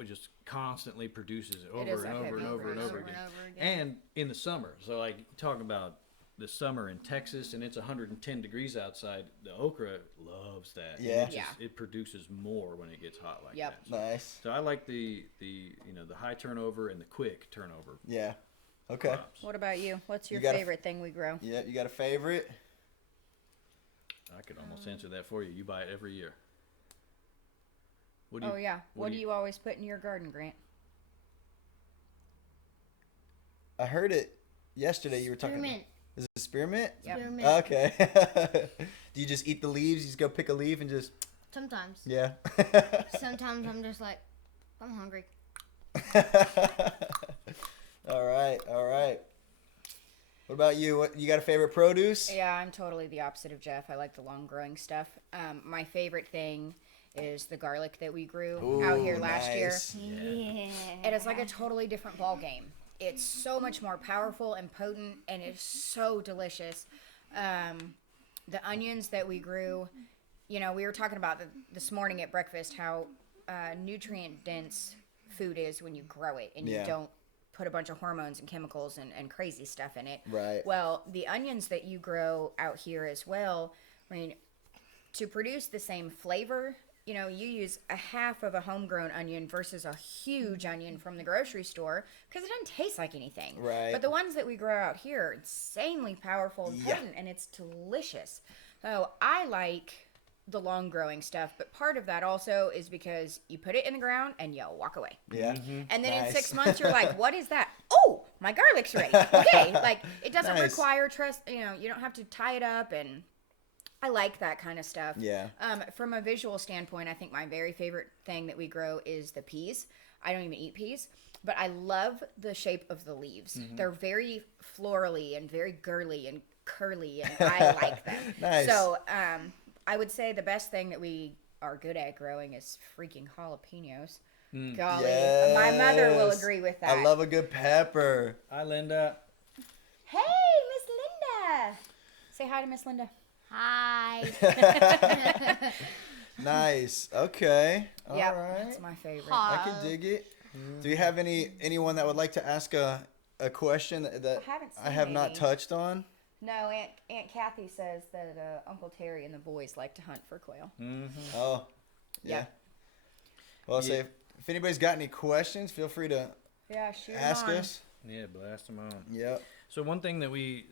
It just constantly produces it It is over a and over heavy and over and over producer. again. And in the summer, so like talking about the summer in Texas, and it's 110 degrees outside. The okra loves that. And Yeah. it produces more when it gets hot like Yep. that. So, Nice. so I like the high turnover and the quick turnover. Yeah. Okay. crops. What about you? What's your You got a- favorite thing we grow? Yeah, you got a favorite? I could almost answer that for you. You buy it every year. What do you, Oh yeah. What do you always put in your garden, Grant? I heard it yesterday. You were talking. Spearmint. Is it spearmint? Yep. Spearmint. Okay. Do you just eat the leaves? You just go pick a leaf and just. Sometimes. Yeah. Sometimes I'm just like, I'm hungry. All right. What about you? What you got a favorite produce? Yeah, I'm totally the opposite of Jeff. I like the long growing stuff. My favorite thing is the garlic that we grew out here last year. nice. Yeah. And it's like a totally different ball game. It's so much more powerful and potent, and it's so delicious. The onions that we grew, we were talking about this morning at breakfast how nutrient dense food is when you grow it and Yeah. you don't put a bunch of hormones and chemicals and crazy stuff in it. Right. Well, the onions that you grow out here as well, to produce the same flavor, you use a half of a homegrown onion versus a huge onion from the grocery store because it doesn't taste like anything. Right. But the ones that we grow out here are insanely powerful and Yeah. potent, and it's delicious. So I like the long growing stuff, but part of that also is because you put it in the ground and you walk away. Yeah. And then in Nice. 6 months, you're like, what is that? Oh, my garlic's ready. Okay. Like, it doesn't Nice. require trust, you don't have to tie it up. And I like that kind of stuff. Yeah. From a visual standpoint, I think my very favorite thing that we grow is the peas. I don't even eat peas, but I love the shape of the leaves. They're very florally and very girly and curly, and I like them. Nice. So, I would say the best thing that we are good at growing is freaking jalapenos. Golly, my mother will Yes. agree with that. I love a good pepper. Hi, Linda. Hey, Miss Linda. Say hi to Miss Linda. Hi. Nice. Okay. All Yep, right. that's my favorite. I can dig it. Do you have anyone that would like to ask a question that haven't I seen have not any. touched on? No, Aunt Kathy says that Uncle Terry and the boys like to hunt for quail. Oh, yeah. Yeah. Well, Yeah. say if anybody's got any questions, feel free to Yeah, shoot 'em ask on. us. Yeah, blast them on. Yep. So one thing that we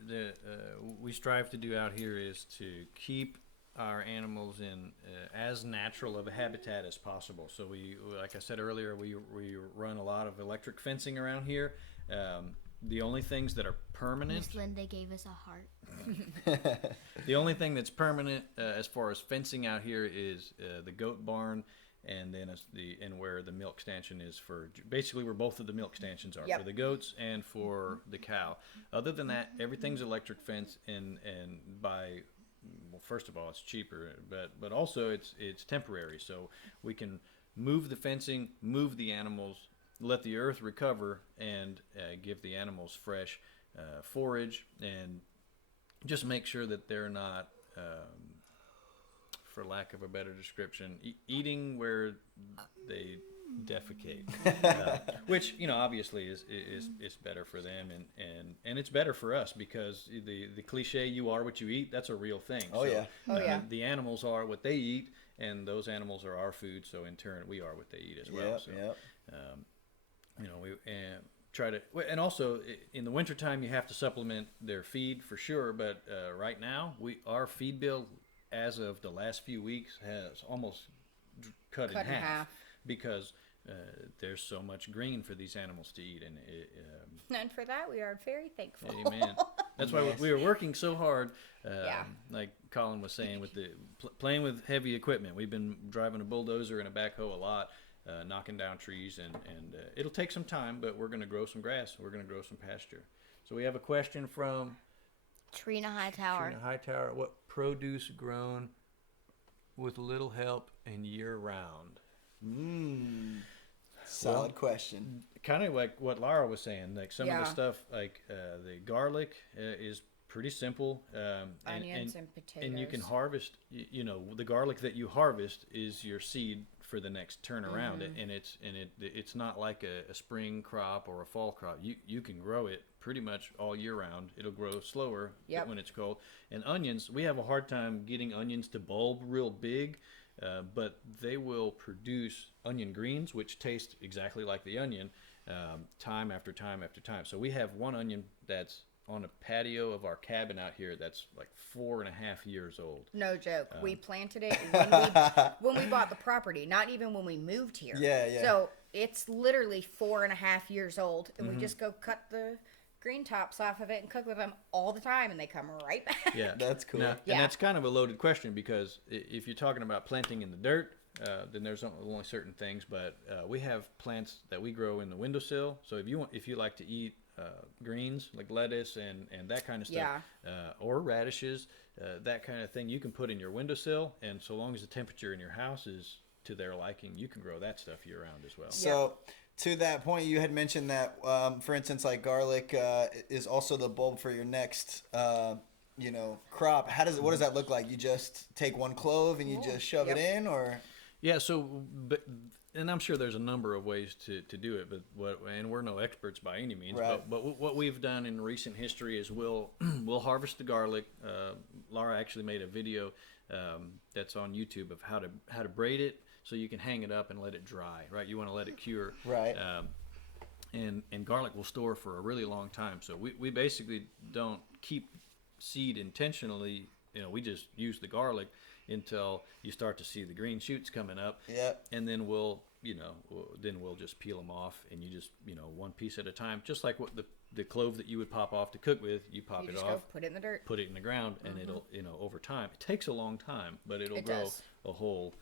strive to do out here is to keep our animals in as natural of a habitat as possible. So we, like I said earlier, we run a lot of electric fencing around here. The only things that are permanent, Miss Linda gave us a heart. the only thing that's permanent as far as fencing out here is the goat barn, and then and where the milk stanchion is for, basically where both of the milk stanchions are, Yep. for the goats and for the cow. Other than that, everything's electric fence, and by, well, first of all, it's cheaper, but also it's temporary, so we can move the fencing, move the animals, let the earth recover, and give the animals fresh forage, and just make sure that they're not, for lack of a better description, eating where they defecate, which obviously is better for them, and it's better for us because the cliche "you are what you eat" that's a real thing. Oh, yeah. Oh, yeah. The animals are what they eat, and those animals are our food. So in turn, we are what they eat as well. Yep. So Yep. we try to, and also in the wintertime you have to supplement their feed for sure. But right now our feed bill as of the last few weeks, has almost cut in half because there's so much green for these animals to eat, and for that we are very thankful. Amen. That's why we were working so hard. Like Colin was saying, with the playing with heavy equipment. We've been driving a bulldozer and a backhoe a lot, knocking down trees, and it'll take some time, but we're going to grow some grass. We're going to grow some pasture. So we have a question from Trina Hightower. Trina Hightower. What produce grown with little help and year round? Solid question. Kind of like what Lara was saying. Like some of the stuff, like the garlic is pretty simple. Onions and potatoes. And you can harvest. You know, the garlic that you harvest is your seed for the next turn around. And it's not like a spring crop or a fall crop. You can grow it pretty much all year round. It'll grow slower when it's cold. And onions, we have a hard time getting onions to bulb real big. But they will produce onion greens, which taste exactly like the onion, time after time after time. So we have one onion that's on a patio of our cabin out here that's like 4.5 years old. No joke. We planted it when we bought the property, not even when we moved here. Yeah. So it's literally 4.5 years old, and we just go cut the green tops off of it and cook with them all the time, and they come right back. Yeah, that's cool. Now, and that's kind of a loaded question, because if you're talking about planting in the dirt, then there's only certain things. But we have plants that we grow in the windowsill. So if you like to eat greens like lettuce and that kind of stuff, or radishes, that kind of thing, you can put in your windowsill, and so long as the temperature in your house is to their liking, you can grow that stuff year round as well. So. To that point, you had mentioned that, for instance, like garlic is also the bulb for your next, crop. What does that look like? You just take one clove and you just shove it in, or? Yeah. So, and I'm sure there's a number of ways to do it, and we're no experts by any means. Right. But what we've done in recent history is we'll harvest the garlic. Lara actually made a video that's on YouTube of how to braid it, so you can hang it up and let it dry, right? You want to let it cure. Right. And garlic will store for a really long time. So we basically don't keep seed intentionally. We just use the garlic until you start to see the green shoots coming up. Yeah. And then we'll just peel them off, and you just, one piece at a time, just like what the clove that you would pop off to cook with, you pop it off, put it in the dirt, put it in the ground, and it'll, over time, it takes a long time, but it'll grow a whole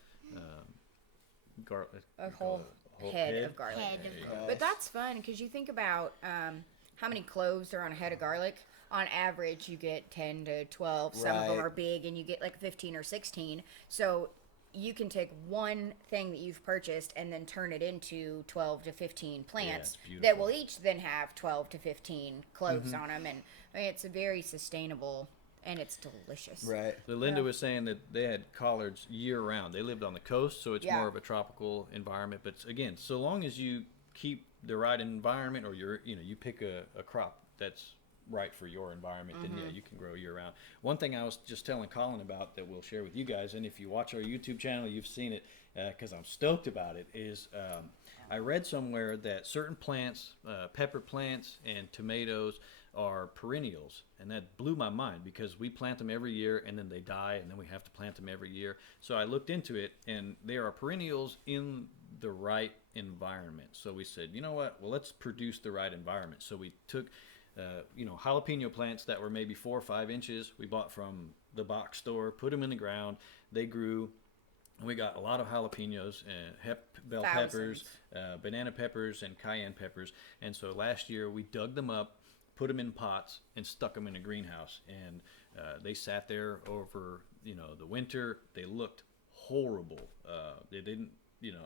head of garlic. But that's fun, because you think about how many cloves are on a head of garlic. On average, you get 10 to 12. Some of them are big, and you get like 15 or 16. So you can take one thing that you've purchased and then turn it into 12 to 15 plants that will each then have 12 to 15 cloves on them. And I mean, it's a very sustainable, and it's delicious. Right. So Linda was saying that they had collards year round. They lived on the coast, so it's more of a tropical environment. But again, so long as you keep the right environment, or you pick a crop that's right for your environment, then you can grow year round. One thing I was just telling Colin about that we'll share with you guys, and if you watch our YouTube channel, you've seen it, because I'm stoked about it, is I read somewhere that certain plants, pepper plants and tomatoes, are perennials, and that blew my mind, because we plant them every year and then they die, and then we have to plant them every year. So I looked into it, and they are perennials in the right environment. So we said, you know what, well, let's produce the right environment. So we took jalapeno plants that were maybe 4 or 5 inches. We bought from the box store, put them in the ground. They grew, and we got a lot of jalapenos, bell peppers, banana peppers, and cayenne peppers. And so last year we dug them up, put them in pots, and stuck them in a greenhouse. And they sat there over the winter. They looked horrible. They didn't.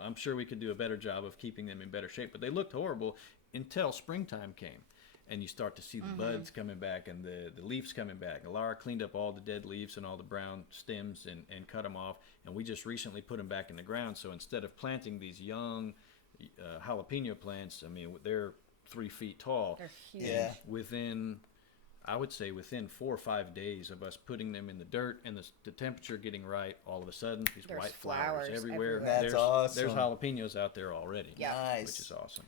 I'm sure we could do a better job of keeping them in better shape, but they looked horrible until springtime came. And you start to see the buds coming back, and the leaves coming back. And Lara cleaned up all the dead leaves and all the brown stems and cut them off. And we just recently put them back in the ground. So instead of planting these young jalapeno plants, I mean, they're 3 feet tall. They're huge. Yeah. I would say within 4 or 5 days of us putting them in the dirt and the temperature getting right, all of a sudden, there's white flowers everywhere. That's awesome. There's jalapenos out there already. Yeah. Nice. Which is awesome.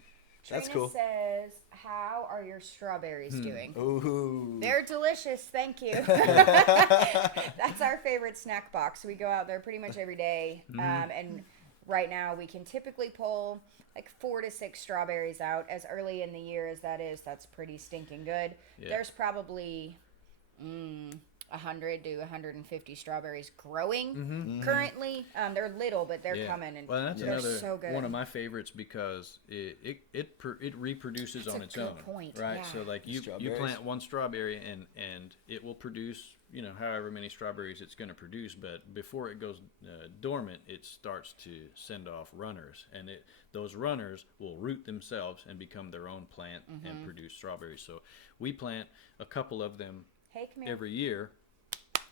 That's Trina cool. says, how are your strawberries doing? Ooh. They're delicious, thank you. That's our favorite snack box. We go out there pretty much every day, and right now we can typically pull like 4 to 6 strawberries out. As early in the year as that is, that's pretty stinking good. Yeah. There's probably 100 to 150 strawberries growing currently. They're little, but they're coming, and well, that's they're another so good. one of my favorites because it reproduces That's on a its good own, point, right? yeah. So like you plant one strawberry and it will produce however many strawberries it's going to produce, but before it goes dormant, it starts to send off runners, and those runners will root themselves and become their own plant and produce strawberries. So we plant a couple of them Hey, come here. every year,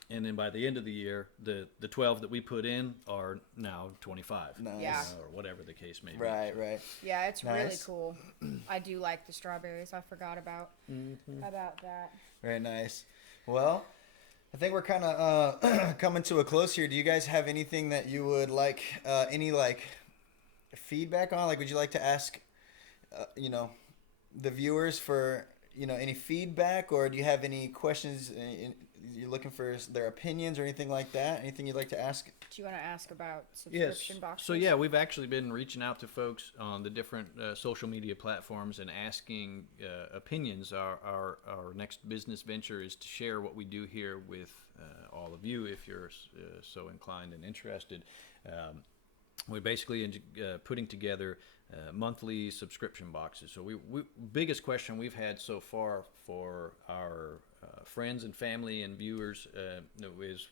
and then by the end of the year, the 12 that we put in are now 25, Nice. Yeah. or whatever the case may be. Right. Yeah, it's really Nice. cool. I do like the strawberries. I forgot about that. Very nice. Well, I think we're kind of coming to a close here. Do you guys have anything that you would like, any like feedback on? Like, would you like to ask, the viewers for, any feedback, or do you have any questions? You're looking for their opinions or anything like that? Anything you'd like to ask? Do you want to ask about Yes. subscription boxes? So yeah, we've actually been reaching out to folks on the different social media platforms and asking opinions. Our next business venture is to share what we do here with all of you, if you're so inclined and interested. We're basically putting together monthly subscription boxes. So we biggest question we've had so far for our friends and family and viewers is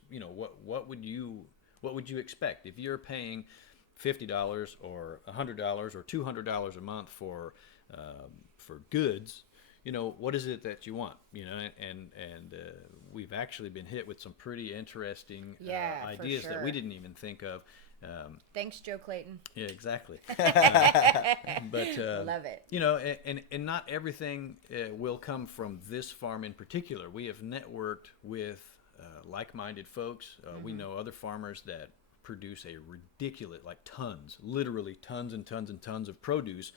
what would you expect if you're paying $50 or $100 or $200 a month for goods? What is it that you want? And we've actually been hit with some pretty interesting ideas that we didn't even think of. Thanks, Joe Clayton. Yeah, exactly. But Love it. And not everything will come from this farm in particular. We have networked with like-minded folks. We know other farmers that produce a ridiculous, like tons, literally tons and tons and tons of produce.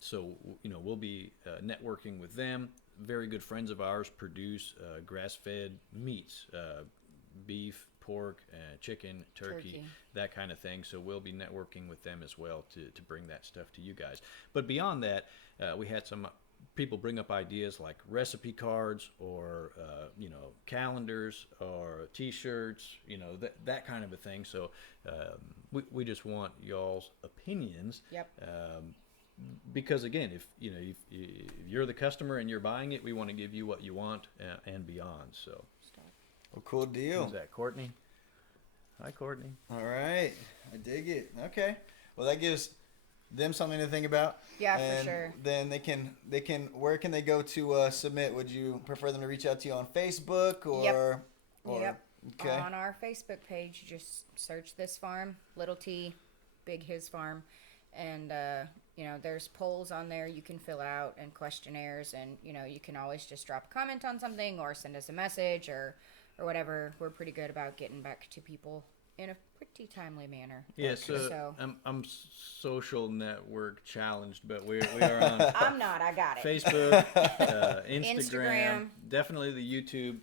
So we'll be networking with them. Very good friends of ours produce grass-fed meats, beef, pork, chicken, turkey, that kind of thing. So we'll be networking with them as well to bring that stuff to you guys. But beyond that, we had some people bring up ideas like recipe cards or calendars or T-shirts, that kind of a thing. So we just want y'all's opinions. Yep. Because again, if you're the customer and you're buying it, we want to give you what you want and beyond. So. Well, cool deal. Who's that, Courtney? Hi, Courtney. All right. I dig it. Okay. Well, that gives them something to think about. Yeah, and for sure. Then they can. Where can they go to submit? Would you prefer them to reach out to you on Facebook or? Yep. Okay. On our Facebook page, you just search This Farm, little T, big His Farm, and there's polls on there you can fill out and questionnaires, and you can always just drop a comment on something or send us a message or whatever. We're pretty good about getting back to people in a pretty timely manner. Yeah, so I'm social network challenged, but we are on I'm not. I got it. Facebook, Instagram, definitely the YouTube.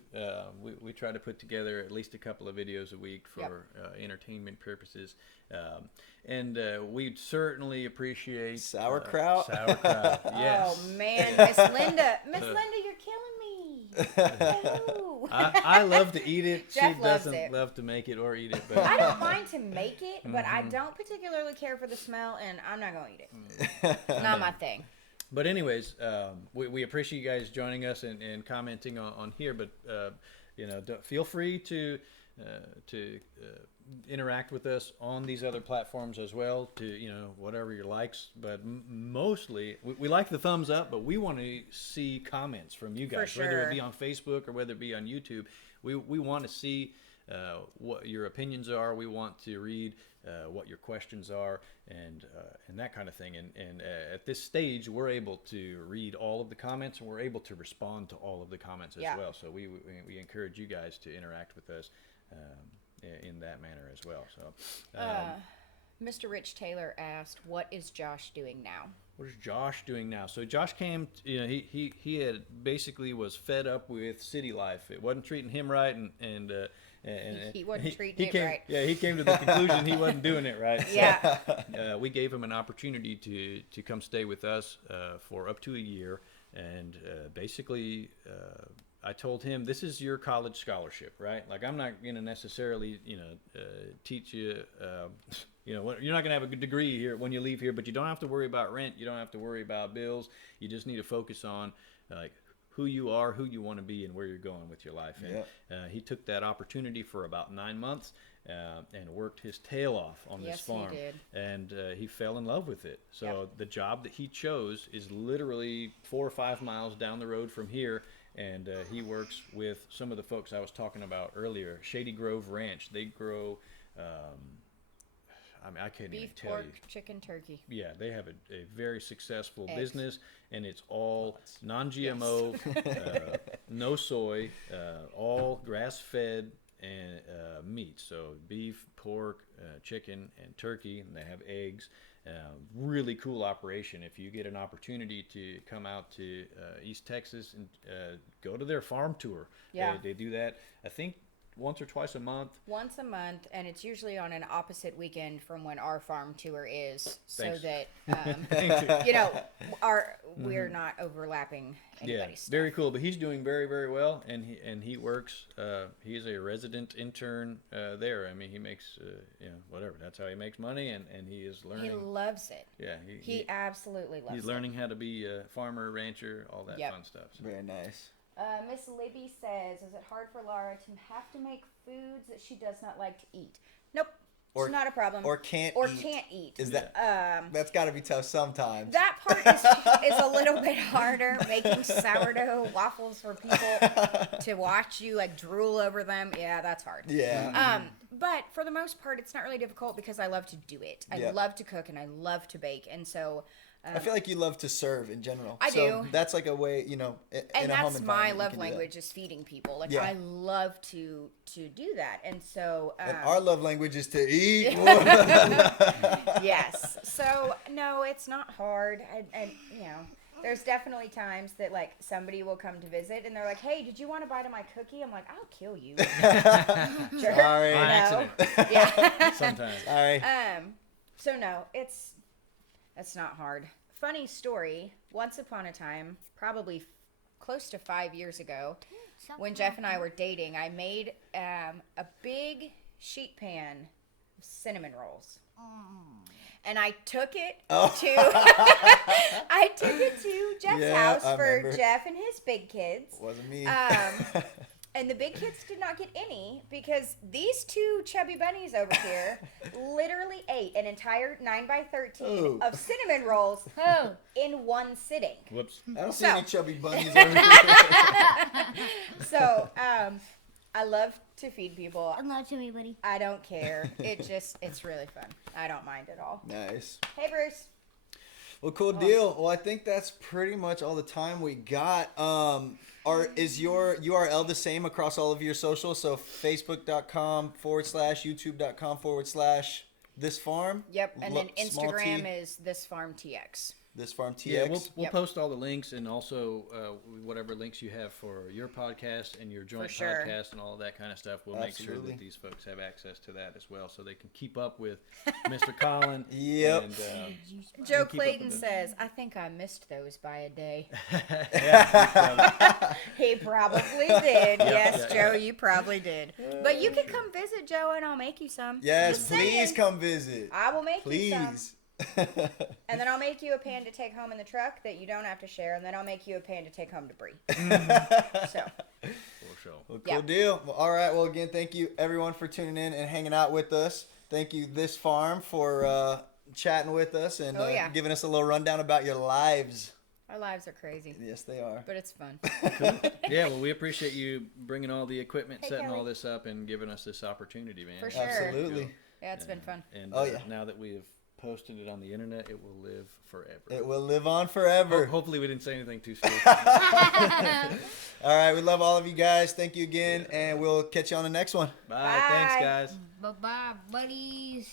We try to put together at least a couple of videos a week for entertainment purposes. And we'd certainly appreciate sauerkraut. Sauerkraut, yes. Oh man, Miss Linda, you're killing me. No. I love to eat it. Jeff She loves doesn't it. love to make it or eat it. But I don't mind to make it, but I don't particularly care for the smell, and I'm not going to eat it. Not my thing. But anyways, we appreciate you guys joining us and commenting on here. But feel free to interact with us on these other platforms as well. To whatever your likes, but mostly we like the thumbs up. But we want to see comments from you guys, whether it be on Facebook or whether it be on YouTube. We want to see what your opinions are. We want to read what your questions are and that kind of thing. And at this stage, we're able to read all of the comments and we're able to respond to all of the comments as well. So we encourage you guys to interact with us in that manner as well. So, Mr. Rich Taylor asked, "What is Josh doing now?" what is Josh doing now? So Josh came, he had basically was fed up with city life. It wasn't treating him right, and He wasn't treating it came, right. Yeah, he came to the conclusion he wasn't doing it right. So, Yeah. we gave him an opportunity to come stay with us for up to a year, and basically I told him, this is your college scholarship, right? Like, I'm not going to necessarily, teach you, you're not going to have a good degree here when you leave here, but you don't have to worry about rent. You don't have to worry about bills. You just need to focus on, like, who you are, who you want to be, and where you're going with your life. And he took that opportunity for about 9 months and worked his tail off on this farm. Yes, he did. And he fell in love with it. So the job that he chose is literally 4 or 5 miles down the road from here. And he works with some of the folks I was talking about earlier, Shady Grove Ranch. They grow, I can't even Beef, tell pork, you. chicken, turkey. Yeah, they have a very successful Eggs. business, and it's all non-GMO, no soy, all grass-fed and meat. So beef, pork, chicken, and turkey. And they have eggs. Really cool operation. If you get an opportunity to come out to East Texas and go to their farm tour, Yeah. they do that, I think, once or twice a month. Once a month, and it's usually on an opposite weekend from when our farm tour is, Thanks. so that we're Mm-hmm. not overlapping anybody's stuff. Very cool. But he's doing very, very well, and he works. He is a resident intern there. I mean, he makes whatever. That's how he makes money, and he is learning. He loves it. Yeah, He absolutely loves it. he's learning how to be a farmer, rancher, all that Yep. fun stuff. So. Very nice. Miss Libby says, is it hard for Lara to have to make foods that she does not like to eat? Nope. Or- it's not a problem. Or can't eat. Is that that's got to be tough sometimes. that part is a little bit harder, making sourdough waffles for people to watch you like drool over them. Yeah, that's hard. Yeah. But for the most part, it's not really difficult because I love to do it. I Yeah. love to cook and I love to bake, and so I feel like you love to serve in general. I so do. That's like a way, in and a home that's my environment you love can do that. language is feeding people. Like Yeah. I love to do that, and so And our love language is to eat. yes. So no, it's not hard, and there's definitely times that like somebody will come to visit and they're like, "Hey, did you want a bite of my cookie?" I'm like, "I'll kill you." Sure. Sorry. On No. accident. Yeah. Sometimes. Sorry. So no, it's not hard. Funny story. Once upon a time, probably close to 5 years ago, when Jeff and I were dating, I made a big sheet pan of cinnamon rolls. And I took it to Jeff's Yeah, house I for remember. Jeff and his big kids. Wasn't me. And the big kids did not get any because these two chubby bunnies over here literally ate an entire 9x13 Ooh. of cinnamon rolls Oh, in one sitting. Whoops. I don't see so- any chubby bunnies over here. So, I love to feed people. I'm not to me, buddy. I don't care. It's really fun. I don't mind at all. Nice. Hey, Bruce. Well, cool deal. Well, I think that's pretty much all the time we got. Is your URL the same across all of your socials? So facebook.com/youtube.com/this farm. Yep. And then Small T, Instagram is This Farm TX. This farm TX. Yeah, we'll Yep. post all the links and also whatever links you have for your podcast and your joint sure. podcast and all of that kind of stuff. We'll make sure Absolutely. that these folks have access to that as well, so they can keep up with Mr. Colin. Yep. And, Joe keep up Clayton with it. says, I think I missed those by a day. yeah, He probably did. Yes, yeah, Joe, you probably did. But you can come visit, Joe, and I'll make you some. Yes, Just please saying. come visit. I will make you some. Please. And then I'll make you a pan to take home in the truck that you don't have to share, and then I'll make you a pan to take home to Bree. So, for sure. Well, cool Yeah. deal. Well, all right. Well, again, thank you everyone for tuning in and hanging out with us. Thank you, This Farm, for chatting with us and Oh, yeah. giving us a little rundown about your lives. our lives are crazy, Yes, they are. but it's fun. Yeah, well, we appreciate you bringing all the equipment, Hey, setting all Kelly. this up, and giving us this opportunity, man. For sure. Absolutely. Yeah, it's been fun. And Oh, yeah. now that we have posted it on the internet, it will live forever. It will live on forever. Hopefully, we didn't say anything too stupid. All right. We love all of you guys. Thank you again. And we'll catch you on the next one. Bye. Thanks, Bye. guys. Bye-bye, buddies.